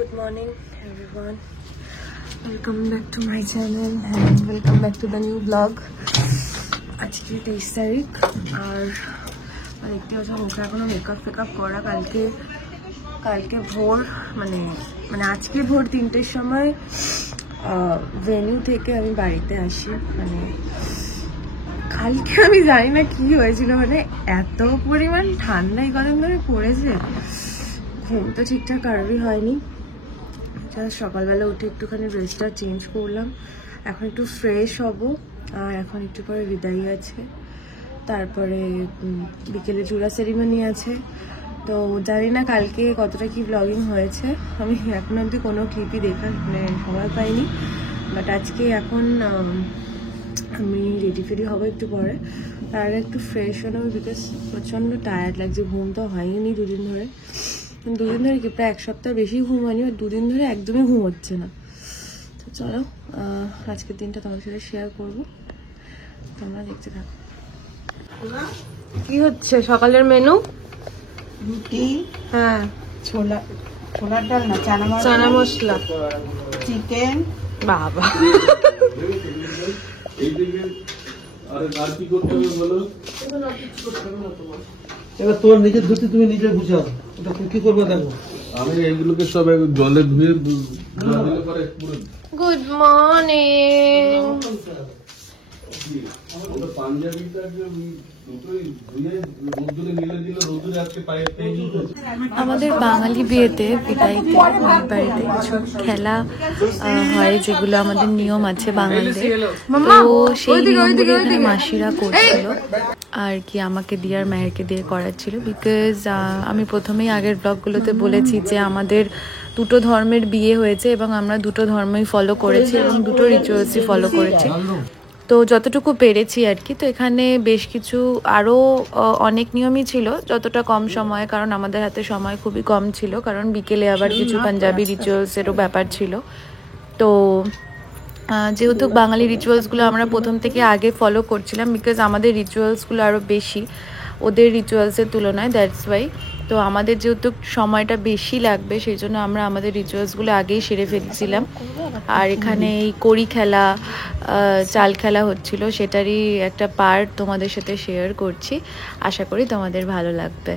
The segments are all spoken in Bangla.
Good morning everyone, welcome back to my channel and welcome back to the new vlog. আজকে 23 তারিখ আর দেখতে হচ্ছে মুখে এখনো মেকআপ করা। কালকে ভোর মানে আজকে ভোর 3টের সময় ভেনিউ থেকে আমি বাড়িতে আসি। কালকে আমি জানি না কি হয়েছিল, এত পরিমাণ ঠান্ডাই গরম ধরে পড়েছে, ঘুম তো ঠিকঠাক কারোরই হয়নি। সকালবেলা উঠে একটুখানি ড্রেসটা চেঞ্জ করলাম, এখন একটু ফ্রেশ হব। আর এখন একটু পরে বিদায়ী আছে, তারপরে বিকেলে চূড়া সেরিমনি আছে। তো জানি না কালকে কতটা কি ব্লগিং হয়েছে, আমি এখন অবধি কোনো ক্লিপই দেখার সময় পাইনি। বাট আজকে এখন আমি রেডি হবো একটু পরে, তার আগে একটু ফ্রেশ হয়ে নেবো, বিকজ প্রচণ্ড টায়ার্ড লাগছে। ঘুম তো হয়নি দুদিন ধরে কি প্রায় 1 সপ্তাহ বেশি ঘুম হয়নি, আর 2 দিন ধরে একদমই ঘুম হচ্ছে না। তো চলো আজকের দিনটা তোমার সাথে শেয়ার করবো, তোমরা দেখতে থাকো। কি হচ্ছে সকালের মেনু? রুটি, হ্যাঁ, ছোলার ডাল না, চানা মশলা, চিকেন। বাবা এবার তোর নিজের ধুতি তুমি নিজে বুঝাও, ওটা কি করবে দেখো। আমি এইগুলোকে সব জলে ধুয়ে দিলে পরে পুরো। Good morning. পাঞ্জাবিটা আমাদের বাঙালি বিয়েতে বিদায়ীতে বাড়িতে কিছু খেলা হয়, যেগুলো আমাদের নিয়ম আছে বাঙালিদের। তো সেই নিয়মগুলো এখানে মাসিরা করছিল আর কি, আমাকে দিয়ে আর মায়েরকে দিয়ে করাচ্ছিল। বিকজ আমি প্রথমেই আগের ব্লগগুলোতে বলেছি যে আমাদের 2টো ধর্মের বিয়ে হয়েছে এবং আমরা 2টো ধর্মই ফলো করেছি এবং 2টো রিচুয়ালসই ফলো করেছি। তো যতটুকু পেরেছি আর কি। তো এখানে বেশ কিছু আরও অনেক নিয়মই ছিল, যতটা কম সময়ে, কারণ আমাদের হাতে সময় খুবই কম ছিল, কারণ বিকেলে আবার কিছু পাঞ্জাবি রিচুয়ালসেরও ব্যাপার ছিল। তো যেহেতু বাঙালি রিচুয়ালসগুলো আমরা প্রথম থেকে আগে ফলো করছিলাম, বিকজ আমাদের রিচুয়ালসগুলো আরও বেশি ওদের রিচুয়ালসের তুলনায়, দ্যাটস ওয়াই। তো আমাদের যেহেতু সময়টা বেশি লাগবে, সেই জন্য আমরা আমাদের রিচুয়ালসগুলো আগেই সেরে ফেলছিলাম। আর এখানে এই কড়ি খেলা, চাল খেলা হচ্ছিল, সেটারই একটা পার্ট তোমাদের সাথে শেয়ার করছি। আশা করি তোমাদের ভালো লাগবে।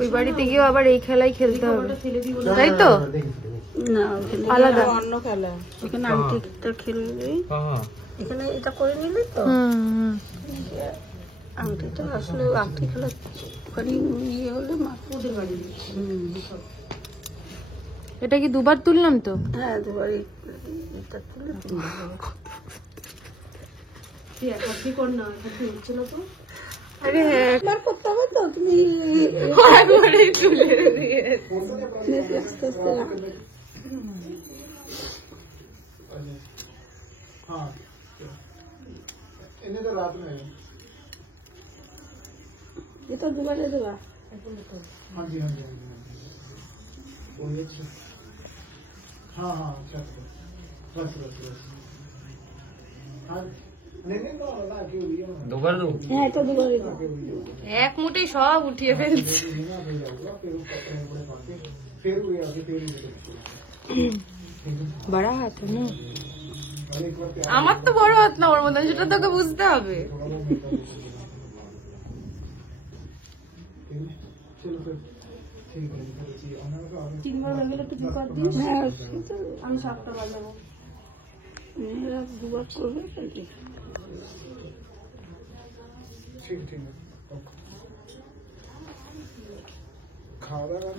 ওই বাড়িতে গিয়েও আবার এই খেলাই খেলতে হবে, তাই তো? না, আলাদা অন্য খেলা। এখানে আংটিটা খেললে, এখানে এটা করে নিলে তো আংটিটা আসলে আংটি খেলা ওখানে ইয়ে হলে ওদের বাড়ি। এটা কি 2বার তুললাম তো? হ্যাঁ, 2বারই এটা তুলে আরে হ্যাঁ, একবার করতে হবে তো, তুমি একবারেই তুলে দিয়ে। এটা 2বারে দেবা। হ্যাঁ, এটা 2বারে এক মুঠেই সব উঠিয়ে ফেলছি। বড় হাত না আমার, তো বড় হাত না ওর মধ্যে, সেটা তোকে বুঝতে হবে। আমি 7টা বাজাবো, 2বার করবে। খাওয়া দাওয়া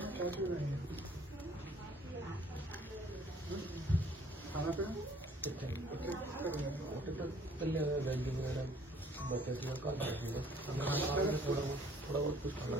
खाना पे थोड़ा बहुत कुछ खाना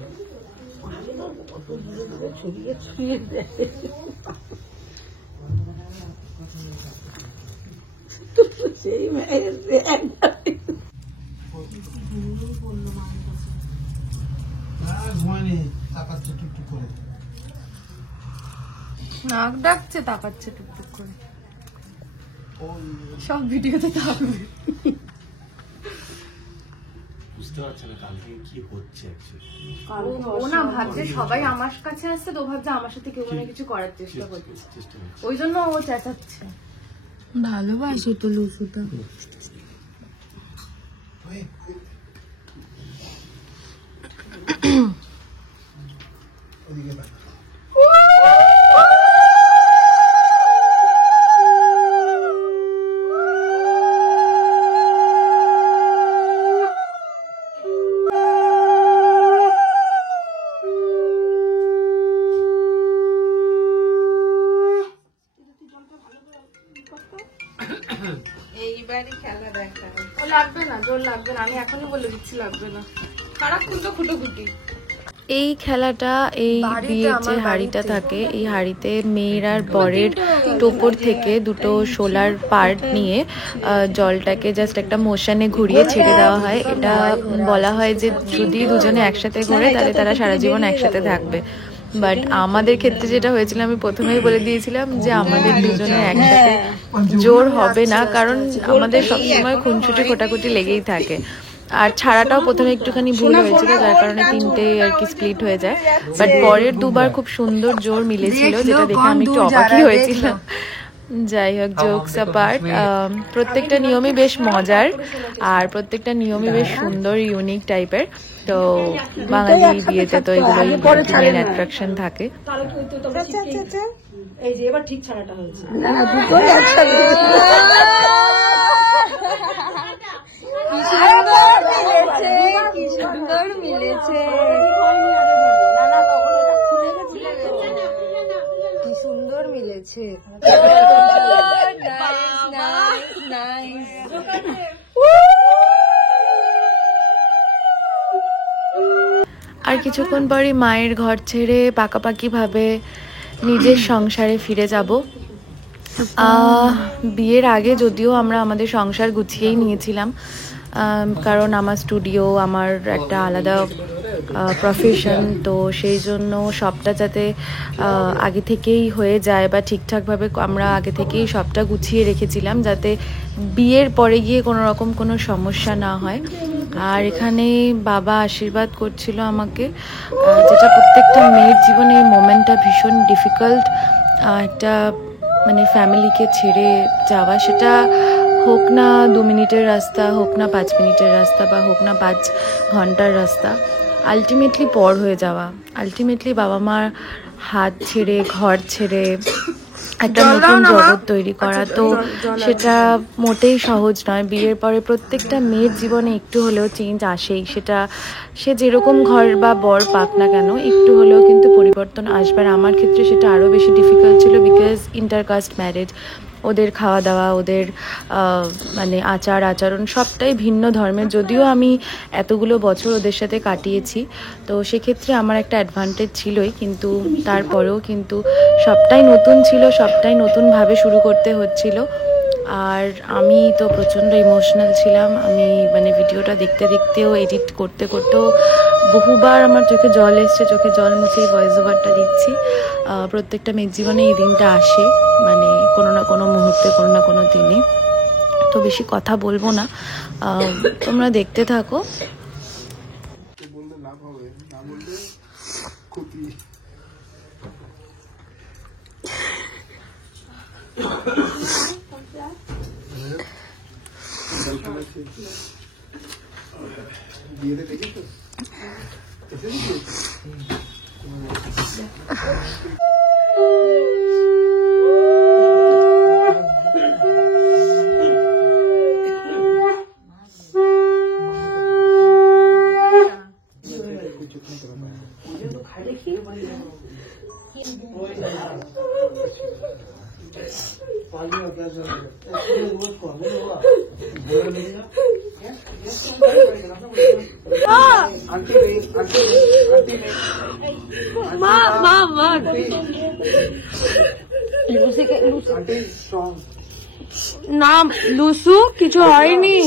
নাক ডাকছে, তাকাচ্ছে টুকটুক করে। সব ভিডিওতে থাকবে। বুঝতে পারছে না কালকে কি হচ্ছে ও না ভাবছে সবাই আমার কাছে আসছে, তো ভাবছে আমার সাথে কেউ না কিছু করার চেষ্টা করছে, ওই জন্য ও চেঁচাচ্ছে। ভালোবাসে তো লুসুটা। এইবারই খেলা দেখা। ও লাগবে না, জোর লাগবে না, আমি এখনই বলে দিচ্ছি লাগবে না। সারাক্ষণ তো খুঁটোখুটি। এই খেলাটা, এই বিয়ের যে হাঁড়িটা থাকে, এই হাঁড়িতে মেয়ের আর বরের টোপর থেকে দুটো সোলার পার্ট নিয়ে জলটাকে জাস্ট একটা মোশনে ঘুরিয়ে ছেড়ে দেওয়া হয়। এটা বলা হয় যে যদি দুজনে একসাথে ঘোরে তাহলে তারা সারা জীবন একসাথে থাকবে। বাট আমাদের ক্ষেত্রে যেটা হয়েছিল, আমি প্রথমেই বলে দিয়েছিলাম যে আমাদের দুজনের একসাথে জোর হবে না, কারণ আমাদের সবসময় খুনসুটি খোটাখুটি লেগেই থাকে। আর ছাড়াটাও প্রথমে একটুখানি ভুল হয়েছিল, যার কারণে তিনটে আর কি স্প্লিট হয়ে যায়। বাট পরের দুবার খুব সুন্দর জোর মিলেছিল, যেটা দেখে আমি একটু অবাকই হয়েছিলাম। যাই হোক, জোকস অ্যাপার্ট, প্রত্যেকটা নিয়মই বেশ মজার আর প্রত্যেকটা নিয়মই বেশ সুন্দর, ইউনিক টাইপের। তো বাঙালি বিয়েতে তো এগুলোই মেন অ্যাট্রাকশন থাকে। এই যে এবার ঠিক ছাড়াটা হয়েছে। কি সুন্দর মিলেছে, কি সুন্দর মিলেছে। আর কিছুক্ষণ পরই মায়ের ঘর ছেড়ে পাকাপাকি ভাবে নিজের সংসারে ফিরে যাব। বিয়ের আগে যদিও আমরা আমাদের সংসার গুছিয়েই নিয়েছিলাম, কারণ আমার স্টুডিও, আমার একটা আলাদা প্রফেশন, তো সেই জন্য সবটা যাতে আগে থেকেই হয়ে যায় বা ঠিকঠাকভাবে আমরা আগে থেকেই সবটা গুছিয়ে রেখেছিলাম, যাতে বিয়ের পরে গিয়ে কোনো রকম কোনো সমস্যা না হয়। আর এখানে বাবা আশীর্বাদ করছিল আমাকে, যেটা প্রত্যেকটা মেয়ের জীবনে এই মোমেন্টটা ভীষণ ডিফিকাল্ট। একটা মানে ফ্যামিলিকে ছেড়ে যাওয়া, সেটা হোক না 2 মিনিটের রাস্তা, হোক না 5 মিনিটের রাস্তা, বা হোক না 5 ঘন্টার রাস্তা, আলটিমেটলি পর হয়ে যাওয়া, আলটিমেটলি বাবা মার হাত ছেড়ে, ঘর ছেড়ে একটা নতুন জগৎ তৈরি করা, তো সেটা মোটেই সহজ নয়। বিয়ের পরে প্রত্যেকটা মেয়ের জীবনে একটু হলেও চেঞ্জ আসেই, সেটা সে যেরকম ঘর বা বর পাক না কেন, একটু হলেও কিন্তু পরিবর্তন আসবে। আর আমার ক্ষেত্রে সেটা আরও বেশি ডিফিকাল্ট ছিল, বিকজ ইন্টারকাস্ট ম্যারেজ, ওদের খাওয়া দাওয়া, ওদের মানে আচার আচরণ সবটাই ভিন্ন ধর্মের। যদিও আমি এতগুলো বছর ওদের সাথে কাটিয়েছি, তো সেক্ষেত্রে আমার একটা অ্যাডভান্টেজ ছিলই, কিন্তু তারপরেও কিন্তু সবটাই নতুন ছিল, সবটাই নতুনভাবে শুরু করতে হচ্ছিল। আর আমি তো প্রচণ্ড ইমোশনাল ছিলাম। আমি মানে ভিডিওটা দেখতে দেখতেও, এডিট করতে করতেও বহুবার আমার চোখে জল এসছে, চোখে জল মুছেই ভয়েস ওভারটা দিচ্ছি। প্রত্যেকটা মেয়ের জীবনে এই দিনটা আসে, মানে কোনো না কোনো মুহূর্তে, কোনো না কোনো দিনে। তো বেশি কথা বলবো না, তোমরা দেখতে থাকো। না লুসু, কিছু হয়নি।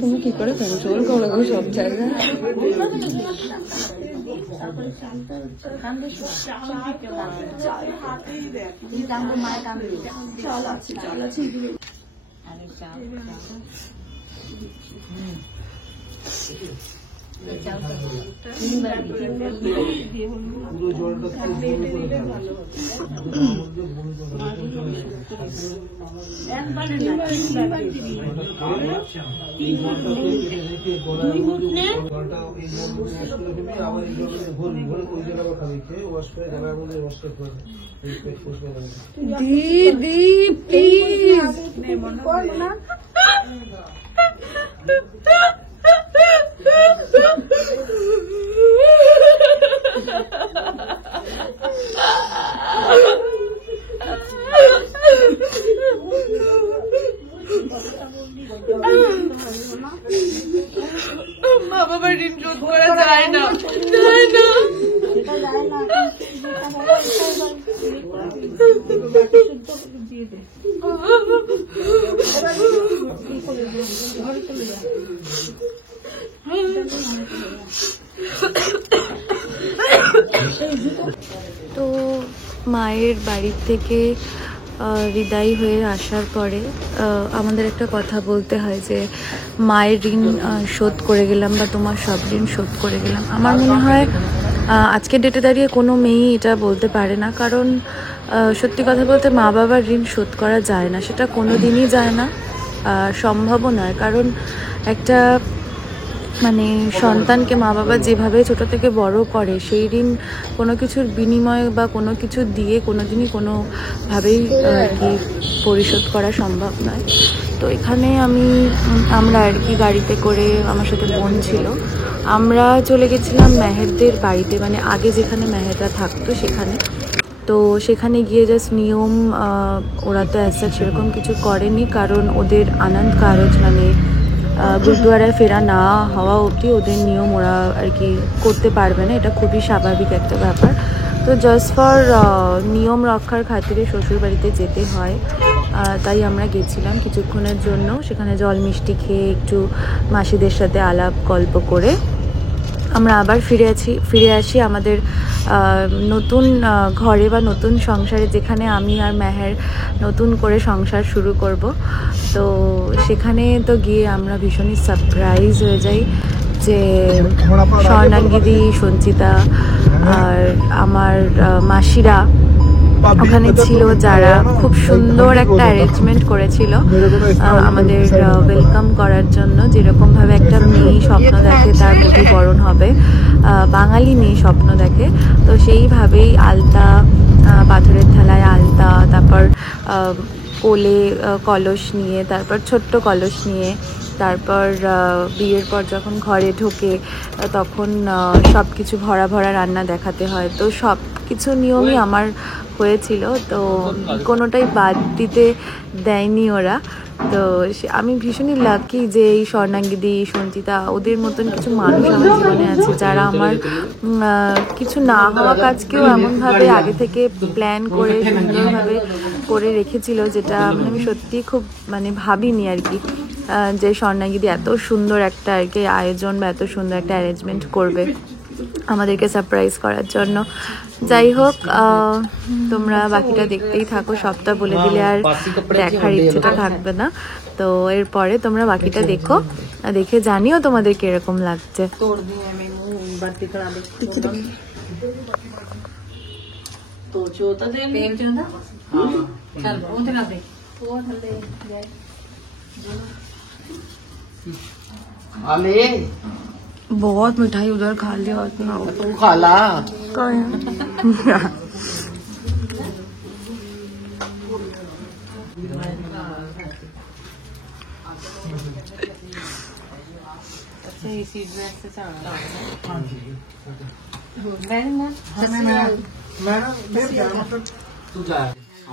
তুমি কি করে কন্ট্রোল করো গো সব জায়গায়? দিদি প্লিজ মা বাবার ঋণ শোধ করা যায় না, যায় না। তো মায়ের বাড়ির থেকে বিদায় হয়ে আসার পরে আমাদের একটা কথা বলতে হয় যে মায়ের ঋণ শোধ করে গেলাম বা তোমার সব ঋণ শোধ করে গেলাম। আমার মনে হয় আজকের ডেটে দাঁড়িয়ে কোনো মেয়েই এটা বলতে পারে না, কারণ সত্যি কথা বলতে মা বাবার ঋণ শোধ করা যায় না, সেটা কোনো দিনই যায় না, সম্ভবও নয়। কারণ একটা মানে সন্তানকে মা বাবা যেভাবে ছোট থেকে বড় করে সেই ঋণ কোনো কিছুর বিনিময়ে বা কোনো কিছু দিয়ে কোনোদিনই কোনোভাবেই আর কি পরিশোধ করা সম্ভব নয়। তো এখানে আমরা আর কি গাড়িতে করে, আমার সাথে বোন ছিল, আমরা চলে গেছিলাম মেহেরদের বাড়িতে, মানে আগে যেখানে মেহেররা থাকতো সেখানে। তো সেখানে গিয়ে জাস্ট নিয়ম, ওরা তো অ্যাজ সেরকম কিছু করেনি, কারণ ওদের আনন্দ কারজ মানে গুরুদুয়ারায় ফেরা না হওয়া অবধি ওদের নিয়ম ওরা আর কি করতে পারবে না, এটা খুবই স্বাভাবিক একটা ব্যাপার। তো জাস্ট ফর নিয়ম রক্ষার খাতিরে শ্বশুরবাড়িতে যেতে হয়, তাই আমরা গেছিলাম কিছুক্ষণের জন্য। সেখানে জল মিষ্টি খেয়ে একটু মাসিদের সাথে আলাপ গল্প করে আমরা আবার ফিরে আসি আমাদের নতুন ঘরে বা নতুন সংসারে, যেখানে আমি আর মেহের নতুন করে সংসার শুরু করব। তো সেখানে তো গিয়ে আমরা ভীষণই সারপ্রাইজ হয়ে যাই যে স্বর্ণাঙ্গিদি, সঞ্চিতা আর আমার মাসিরা ওখানে ছিল, যারা খুব সুন্দর একটা অ্যারেঞ্জমেন্ট করেছিল আমাদের ওয়েলকাম করার জন্য। যেরকমভাবে একটা মেয়ে স্বপ্ন দেখে তার বধূ বরণ হবে, বাঙালি মেয়ে স্বপ্ন দেখে, তো সেইভাবেই আলতা, পাথরের থালায় আলতা, তারপর কোলে কলস নিয়ে, তারপর ছোট্ট কলস নিয়ে তারপর বিয়ের পর যখন ঘরে ঢোকে তখন সব কিছু ভরা ভরা রান্না দেখাতে হয়। তো সব কিছু নিয়মই আমার হয়েছিল, তো কোনোটাই বাদ দিতে দেয়নি ওরা। তো আমি ভীষণই লাকি যে এই স্বর্ণাঙ্গিদি, সঞ্চিতা, ওদের মতন কিছু মানুষ আমার জীবনে আছে যারা আমার কিছু না হওয়া কাজকেও এমনভাবে আগে থেকে প্ল্যান করে সুন্দরভাবে করে রেখেছিল, যেটা মানে আমি সত্যিই খুব মানে ভাবিনি আর কি, যে স্বর্ণাঙ্গিদি এত সুন্দর একটা আর কি আয়োজন বা এত সুন্দর একটা অ্যারেঞ্জমেন্ট করবে আমাদেরকে সারপ্রাইজ করার জন্য। যাই হোক, তোমরা বাকিটা দেখতেই থাকো, সবটা বলে দিলে আর দেখার ইচ্ছেটা থাকবে না। তো এরপরে তোমরা বাকিটা দেখো, দেখে জানিও তোমাদের কিরকম লাগছে। बहुत मिठाई उधर खा लिया, इतना तुम खा ला।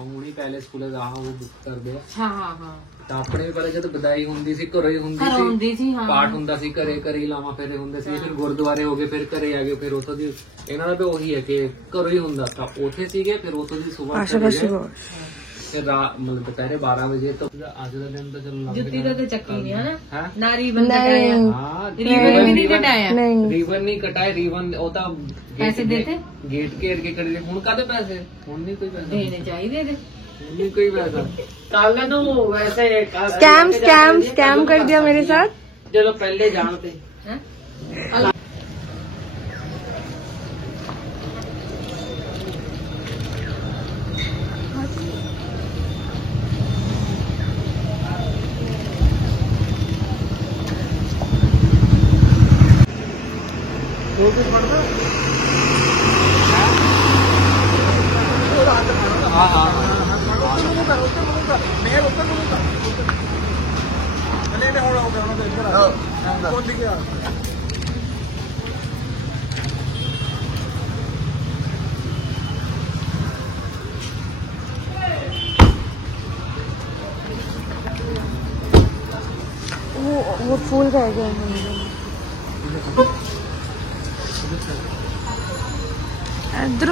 ਹੁਣੀ ਪਹਿਲੇ ਸਕੂਲੇ ਦਾ ਉਹ ਬੁੱਕ ਕਰਦੇ ਆ। ਹਾਂ ਤਾਂ ਆਪਣੇ ਪਹਿਲੇ ਜਦ ਵਿਦਾਈ ਹੁੰਦੀ ਸੀ ਘਰੋਂ ਹੀ ਹੁੰਦੀ ਸੀ, ਪਾਠ ਹੁੰਦਾ ਸੀ ਘਰੇ ਹੀ ਲਾਵਾਂ ਫੇਰੇ ਹੁੰਦੇ ਸੀ, ਫਿਰ ਗੁਰਦੁਆਰੇ ਹੋ ਗਏ, ਫਿਰ ਘਰੇ ਆ ਗਏ, ਫਿਰ ਉੱਥੋਂ ਦੀ ਇਹਨਾਂ ਦਾ ਵੀ ਉਹੀ ਹੈ ਕਿ ਘਰੋਂ ਹੀ ਹੁੰਦਾ ਤਾਂ ਉੱਥੇ ਸੀਗੇ, ਫਿਰ ਉੱਥੋਂ ਦੀ ਸੁਬਾਹ ਫਿਰ ਮਤਲਬ ਦੁਪਹਿਰੇ 12 ਵਜੇ ਤੋਂ ਅੱਜ ਦਾ ਦਿਨ ਤਾਂ ਚਲੋ ਜੁੱਤੀ ਦਾ ਤੇ ਚੱਕੀ ਨਹੀਂ ਹੈ ਨਾ, ਨਾ ਰੀਬਨ ਕਟਾਇਆ, ਹਾਂ ਰੀਬਨ ਵੀ ਨਹੀਂ ਕਟਾਇਆ, ਰੀਬਨ ਨਹੀਂ ਕਟਾਇਆ, ਰੀਬਨ ਉਹ ਤਾਂ ਪੈਸੇ ਦੇਤੇ ਗੇਟ ਘੇਰ ਕੇ ਖੜੇ। ਹੁਣ ਕਾਹਦੇ ਪੈਸੇ? ਹੁਣ ਨਹੀਂ ਕੋਈ ਪੈਸਾ ਦੇਣੇ ਚਾਹੀਦੇ ਨੇ, नहीं कोई पैसा। कल तो वैसे स्कैम कर दिया मेरे साथ। चलो पहले जानते वो फूल रह गए इधर।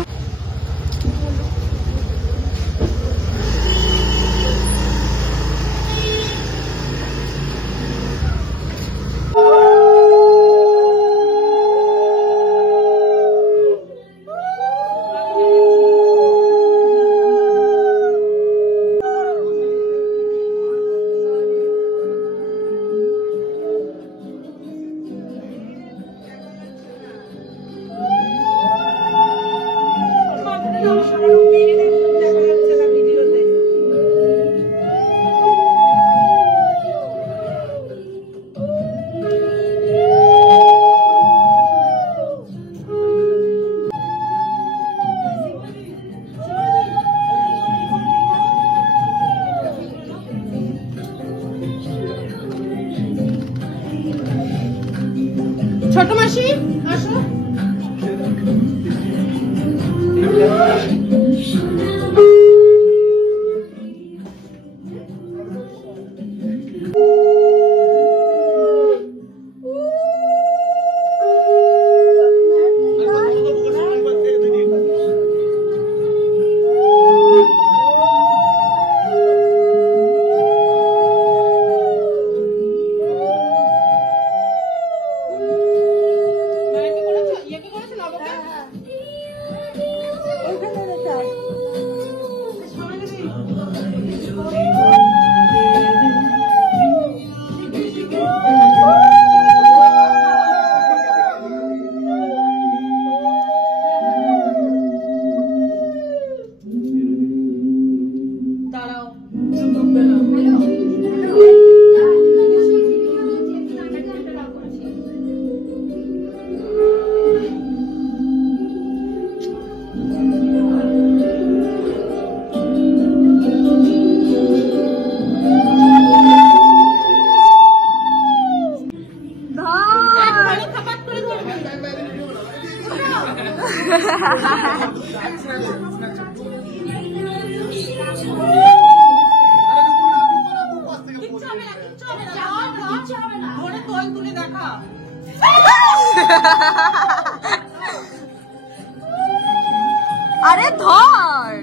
আরে ধর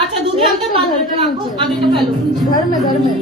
अच्छा दूध आनते पाँच मिनट राखो आगे तो फैलो घर में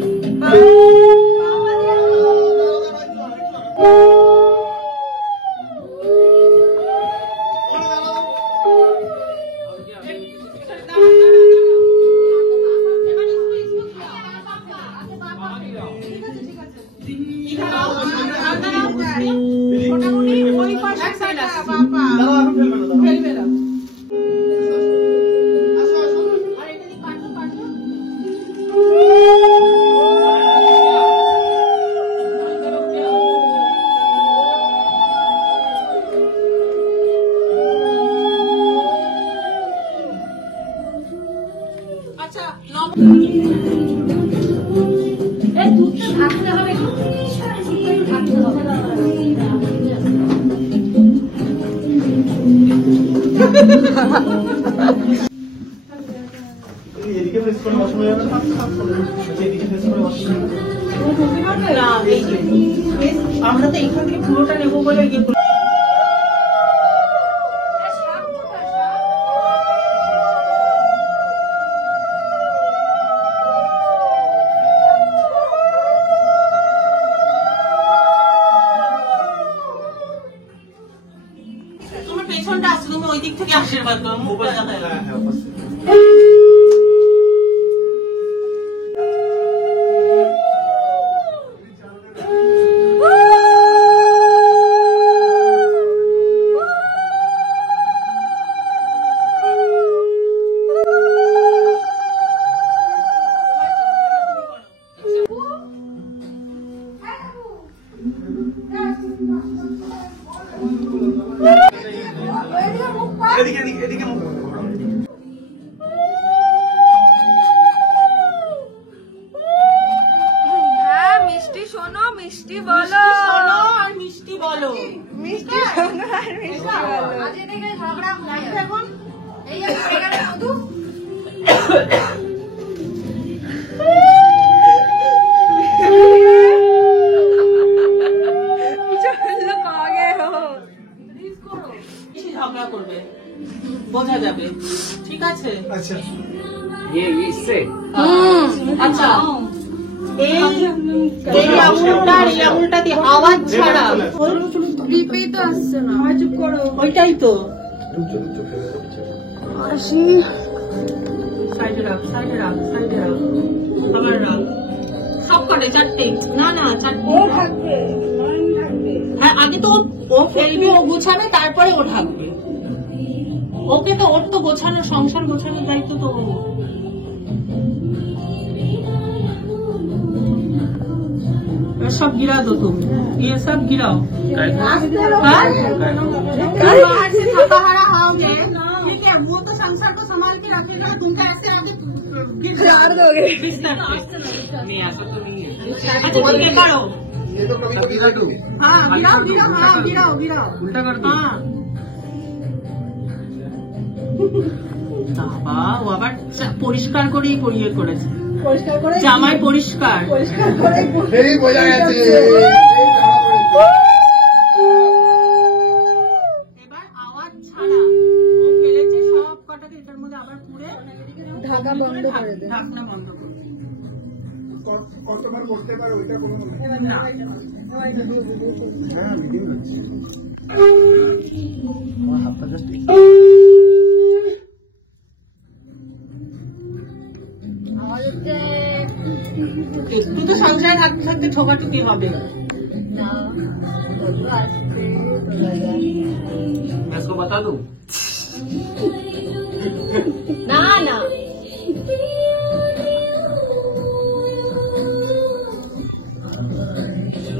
আমরা তো এখান থেকে পুরোটা নেবো বলে তোমার পেছনটা আসছে, তুমি ওই দিক থেকে আশীর্বাদ করো মোবাইল মিষ্টি বলো আর মিষ্টি বলো মিষ্টি শোনো আর মিষ্টি বলো আজ এদিকে ঝগড়া হয় এখন এই এখানে মধু চলো কাগে হো বেশি ঝগড়া করবে বোঝা যাবে, ঠিক আছে? আচ্ছা ये इससे আচ্ছা এই আঙুলটা দিয়ে আওয়াজ ছাড়া বিপি তো আসছে না চুপ করো ওইটাই তো সাইডে রাখ আবার রাখ সব কটে চারটে না চারটে হ্যাঁ আগে তো ও ফেলবে, ও গোছাবে, তারপরে ও ঢাকবে। ওকে তো ওর তো গোছানো, সংসার গোছানোর দায়িত্ব তো ওর। सब गिरा दो तुम, ये सब गिराओ। बाहर से थकाहारा आओगे, ठीक है? वो तो संसार को संभाल के रखेगा, तुम कैसे आगे गिरा दोगे? नहीं ऐसा तो नहीं है। अच्छा बोल के करो। हाँ गिराओ उल्टा कर दो। हाँ বাবা ও আবার পরিষ্কার করেই পরিয়ে করেছে, জামাই পরিষ্কার এই বোঝা গেছে। এবার আওয়াজ ছাড়া ও ফেলেছে সব কটাকে, এটার মধ্যে আবার পুরে ঢাকা বন্ধ করে দে, ঢাকনা বন্ধ করে দে। কতবার করতে পারো ওইটা কোনো না হ্যাঁ ভিডিও আমার হাতটা জাস্ট একটু তো সংসারে থাকতে থাকতে ঠোকাঠুকি হবে। मैं इसको बता दूं? না না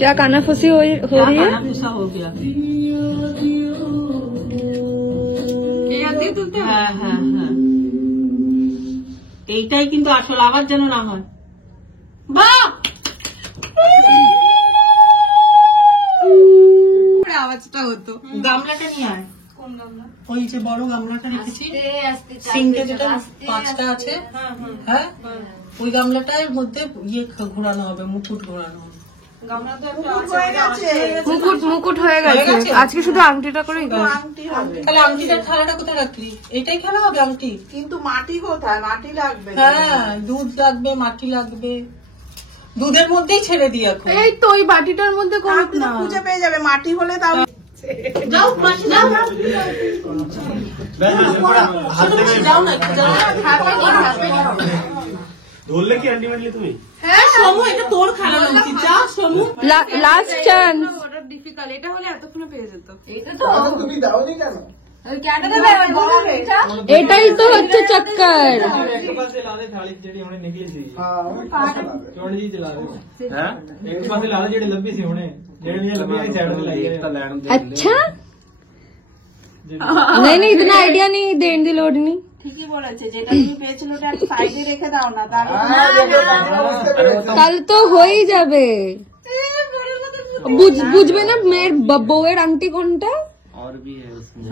क्या कानाफूसी हो रही है? ऐसा हो गया। হ্যাঁ হ্যাঁ হ্যাঁ, এইটাই কিন্তু আসল, আবার যেন না হয়। বাহ, আওয়াজটা হতো। গামলাটা নিয়ে আয়। কোন গামলা? ওই যে বড় গামলাটা রেখেছি সিঙ্কে, যেটা 5টা আছে। হ্যাঁ, ওই গামলাটার মধ্যে ইয়ে ঘোরানো হবে, মুকুট ঘোরানো হবে। মুকুট হয়ে গেছে, আজকে শুধু আংটিটা করে। তাহলে আংটিটার থালাটা কোথায় রাখলি? এটাই খেলা হবে আংটি, কিন্তু মাটি কোথায়? মাটি লাগবে। হ্যাঁ, দুধ লাগবে, মাটি লাগবে, দুধের মধ্যেই ছেড়ে দিই এখন। এই তো ওই বাটিটার মধ্যে করুক না, খুঁজে পেয়ে যাবে। মাটি হলে তাও যাও মাটি যাও যাও না, ধরলে কি আলটিমেটলি তুমি? হ্যাঁ সমু, এটা তোর খেলা উচিত। যা সমু, লাস্ট চান্স। ডিফিকাল্ট। এটা হলে এতক্ষণে পেয়ে যেত। তুমি দাওনি কেন? এটাই তো হচ্ছে চক্কর। अच्छा नहीं नहीं, इतना आइडिया नहीं, देने की लोड नहीं। ঠিকই বলেছে, যেটা তুমি পেয়েছিল ওটা সাইডে রেখে দাও না, কাল তো হয়েই যাবে। বুঝবে না মেয়ের বউয়ের আংটি কোনটা। और भी है उसमें।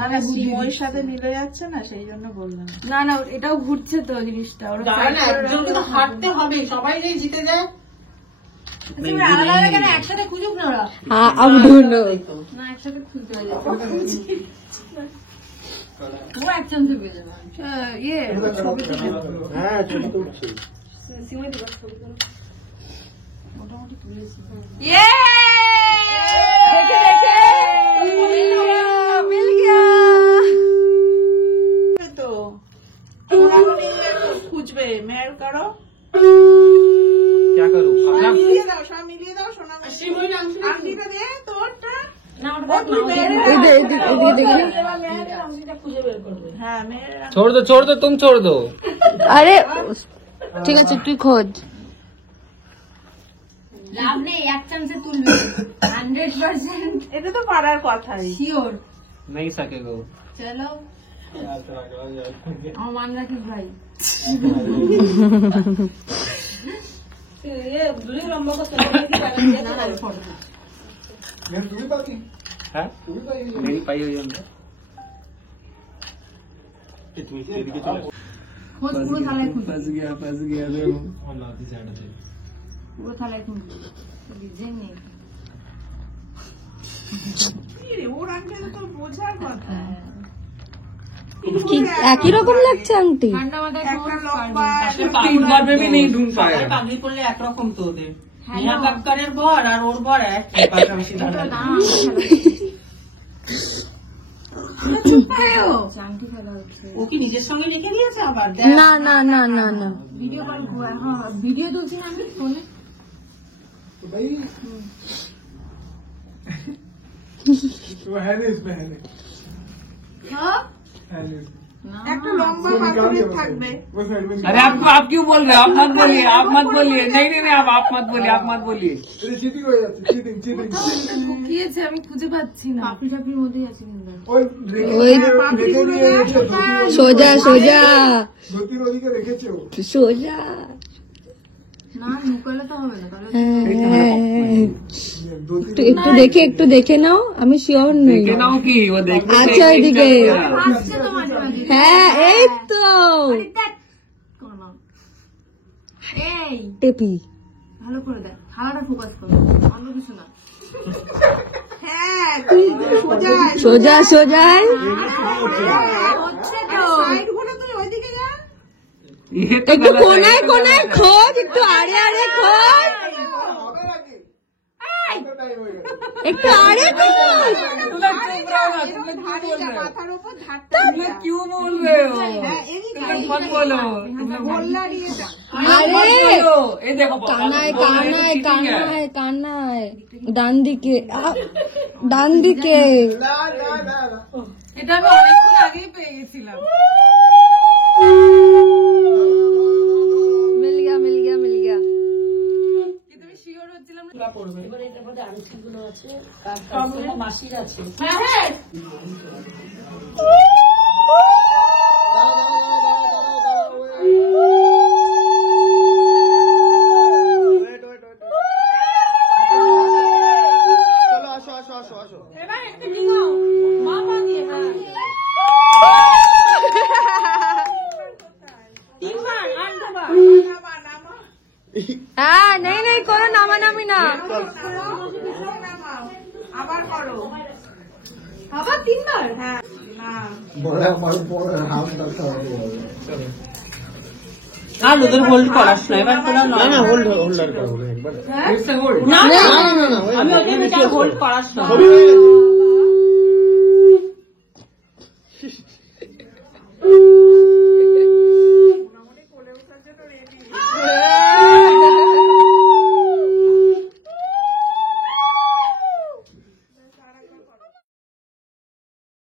ওর সাথে মিলে যাচ্ছে না, সেই জন্য বললাম। না না, এটাও ঘুরছে তো জিনিসটা। একজনকে তো হাঁটতে হবে, সবাই যে জিতে যায়। একসাথে খুঁজুক না ওরা। हाँ अब ढूंढो। না, একসাথে খুঁজতে হবে। ও একজন से পেয়ে যাবে। ইয়ে হ্যাঁ, ছবি তো উঠছে। देखे देखे मिल गया। তো খুঁজবে মেয়ের করো। क्या करूँ? মিলিয়ে দাও, সব মিলিয়ে দাও। সোনা আংটিটা দে তোরটা। হ্যাঁ, মেয়ের। छोड़ दो, तुम छोड़ दो। अरे ঠিক আছে, তুই খোঁজ। লাভ নেই, এক চান্সে তুলবে 100%। এটা তো পারার কথাই। শিওর नहीं सकेगा वो। চলো, আমার মান রাখিস ভাই। है? मेरी पाई हुई अंदर। খোঁজ পুরো থালায় খুঁজ, फंस गया পুরো থালায় খুঁজ। ডিজাইন নেই। ওর আংটিটা তো বোঝার কথা। কি একই রকম লাগছে আংটি। ঠান্ডা মাথায় একটা লম্বা में भी नहीं ढूंढ पाएगा। পাগলি করলে একরকম তো ওদের। নেহা কাক্কারের বর আর ওর বর এক পাশাপাশি দাঁড়ায়। আংটি ফেলা হচ্ছে। ও কি নিজের সঙ্গে রেখে দিয়েছে আবার? না না না না না, ভিডিও কল, হ্যাঁ ভিডিও তুলছি না আমি ফোনে। वो है नहीं, इसमें है नहीं। হ্যাঁ একটা লম্বা পাথরের থাকবে। वो साइड में अरे आप क्यों बोल रहे हो? आप मत बोलिए, नहीं, आप मत बोलिए। चीटिंग हो जाती, चीटिंग। লুকিয়েছে, আমি খুঁজে পাচ্ছি না। পাপড়ি টাপড়ির মধ্যেই আছে কিন্তু। ওই সোজা সোজা ধুতির ওদিকে রেখেছে ও। সোজা। না লুকালে তো হবে না, তাহলে একটু দেখে নাও, আমি শিওর নই। देखे ना हो कि वो देख। আচ্ছা ওইদিকে। আসছে তো মাঝে মাঝে। হ্যাঁ এই তো এই টেপি। ভালো করে দেখ, থালাটা ফোকাস করো, অন্য কিছু না। হ্যাঁ, তুই সোজা সোজা সোজাই। হচ্ছে তো। সাইড ঘুরে তুই ওইদিকে যা। ये तो একটু गलत है। কোনায় কোনায় খোঁজ, একটু আড়ে আড়ে খোঁজ। একটু আরে মাথার উপর ধারটা क्यों बोल रहे हो मत बोलो बोलना नहीं है ये देखो কানায় কানায় কানায় কানায় ডান দিকে ডান দিকে এটা আমি অনেকক্ষণ আগেই পেয়ে গেছিলাম মিল গয়া মিল গয়া মিল গয়া কিন্তু আমি শিওর হচ্ছিলাম না পড়বে এবার এটার মধ্যে আরো গুলো আছে তার মাসির আছে হ্যাঁ এবার একটা নিও মা পা দিয়ে হ্যাঁ তিনবার আর দুবার হ্যাঁ নেই নেই কোনো নামানামি না আবার করো আবার তিনবার হ্যাঁ না আর ওদের হোল্ড করাস না এবার তোরা না না হোল্ড হ্যাঁ না আমি ওদের হোল্ড করাস না